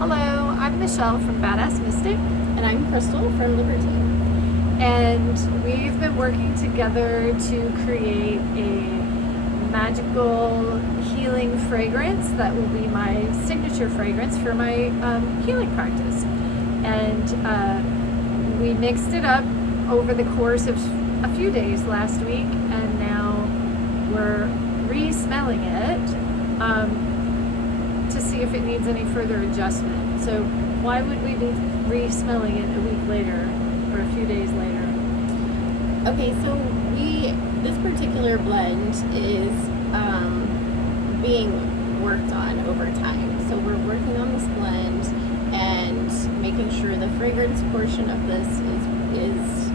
Hello, I'm Michelle from Badass Mystic, And I'm Crystal from Libertine. and we've been working together to create a magical healing fragrance that will be my signature fragrance for my healing practice. And we mixed it up over the course of a few days last week, and now we're re-smelling it to see if it needs any further adjustment. So why would we be re-smelling it a week later or a few days later? Okay, so this particular blend is being worked on over time. So we're working on this blend and making sure the fragrance portion of this is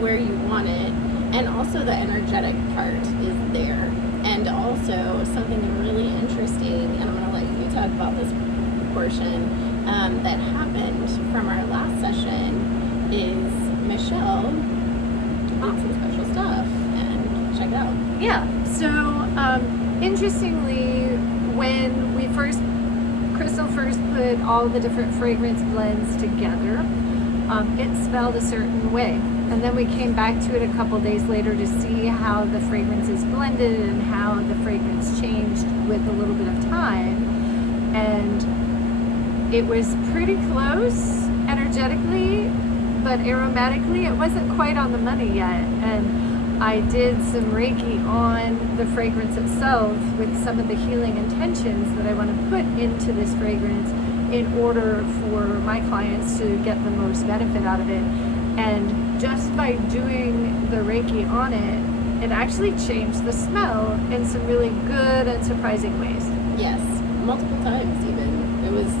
where you want it, and also the energetic part is there. And also something really interesting, and I'm going to let you talk about this portion that happened from our last session is Michelle did some special stuff, and check it out. Yeah, so interestingly, when Crystal first put all the different fragrance blends together, it smelled a certain way. And then we came back to it a couple days later to see how the fragrance is blended and how the fragrance changed with a little bit of time. And it was pretty close energetically, but aromatically it wasn't quite on the money yet. And I did some Reiki on the fragrance itself with some of the healing intentions that I want to put into this fragrance in order for my clients to get the most benefit out of it. And just by doing the Reiki on it, it actually changed the smell in some really good and surprising ways. Yes, multiple times even. It was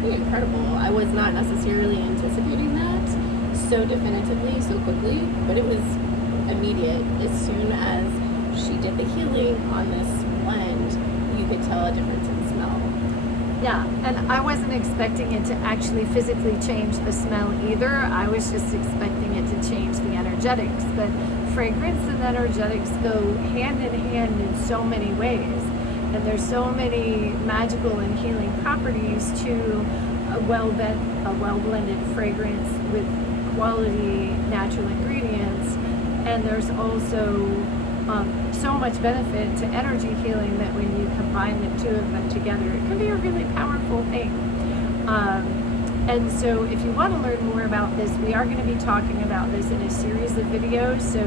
pretty incredible. I was not necessarily anticipating that so definitively, so quickly, but it was immediate. As soon as she did the healing on this blend, you could tell a difference in smell. Yeah, and I wasn't expecting it to actually physically change the smell either. I was just expecting it to change the energetics. But fragrance and energetics go hand in hand in so many ways. And there's so many magical and healing properties to a well-blended fragrance with quality natural ingredients. And there's also so much benefit to energy healing that when you combine the two of them together, it can be a really powerful thing. And so if you want to learn more about this, we are going to be talking about this in a series of videos. So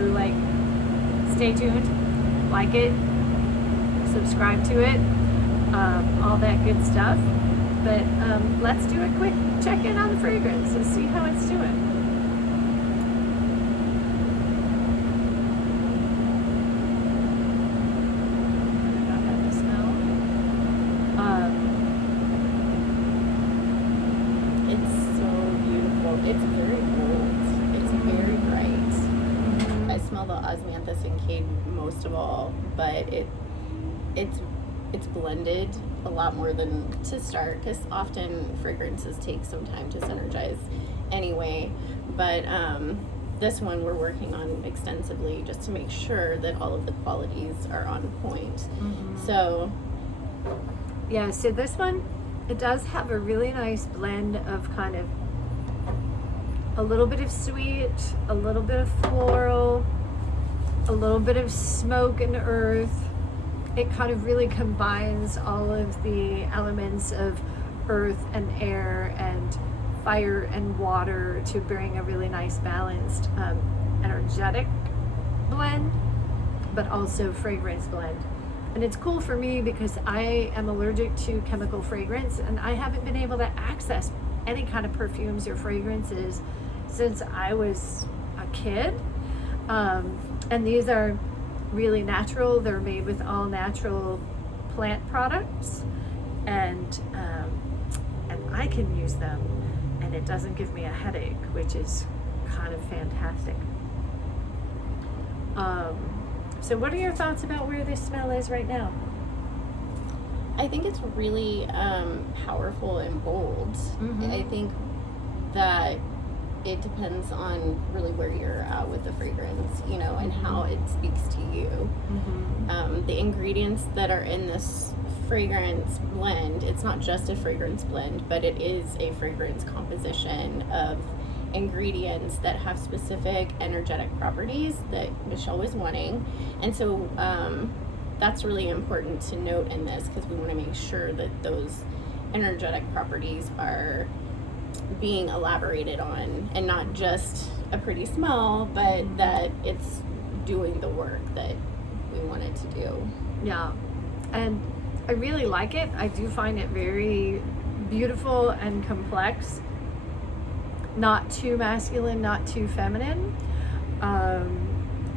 stay tuned, like it, subscribe to it, all that good stuff. But let's do a quick check-in on the fragrance and see how it's doing. It's very bold. It's very bright. I smell the osmanthus and cade most of all, but it's blended a lot more than to start, because often fragrances take some time to synergize anyway. But this one we're working on extensively just to make sure that all of the qualities are on point. Mm-hmm. So this one, it does have a really nice blend of kind of a little bit of sweet, a little bit of floral, a little bit of smoke and earth. It kind of really combines all of the elements of earth and air and fire and water to bring a really nice balanced energetic blend, but also fragrance blend. And it's cool for me because I am allergic to chemical fragrance, and I haven't been able to access any kind of perfumes or fragrances since I was a kid. And these are really natural. They're made with all natural plant products, and I can use them, and it doesn't give me a headache, which is kind of fantastic. So what are your thoughts about where this smell is right now? I think it's really powerful and bold. Mm-hmm. I think that it depends on really where you're at with the fragrance, and how it speaks to you. Mm-hmm. The ingredients that are in this fragrance blend, it's not just a fragrance blend, but it is a fragrance composition of ingredients that have specific energetic properties that Michelle was wanting. And so that's really important to note in this, because we want to make sure that those energetic properties are being elaborated on, and not just a pretty smell, but that it's doing the work that we want it to do. Yeah, and I really like it. I do find it very beautiful and complex, not too masculine, not too feminine.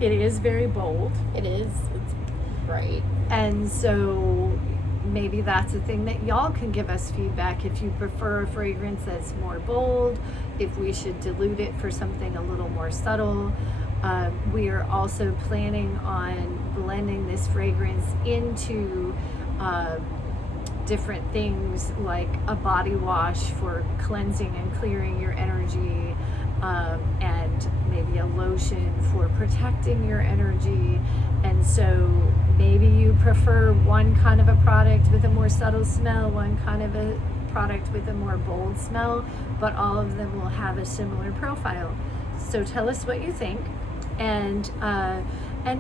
It is very bold. It is. It's bright. And so maybe that's a thing that y'all can give us feedback if you prefer a fragrance that's more bold, if we should dilute it for something a little more subtle. We are also planning on blending this fragrance into different things, like a body wash for cleansing and clearing your energy, and maybe a lotion for protecting your energy. And so maybe you prefer one kind of a product with a more subtle smell, one kind of a product with a more bold smell, but all of them will have a similar profile. So tell us what you think, and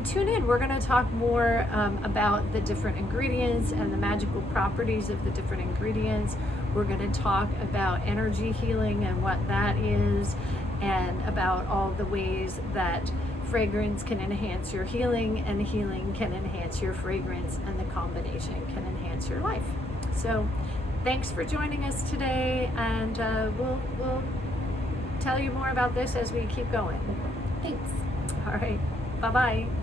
tune in. We're going to talk more about the different ingredients and the magical properties of the different ingredients. We're going to talk about energy healing and what that is, and about all the ways that fragrance can enhance your healing, and healing can enhance your fragrance, and the combination can enhance your life. So thanks for joining us today, and we'll tell you more about this as we keep going. Thanks. All right, bye-bye.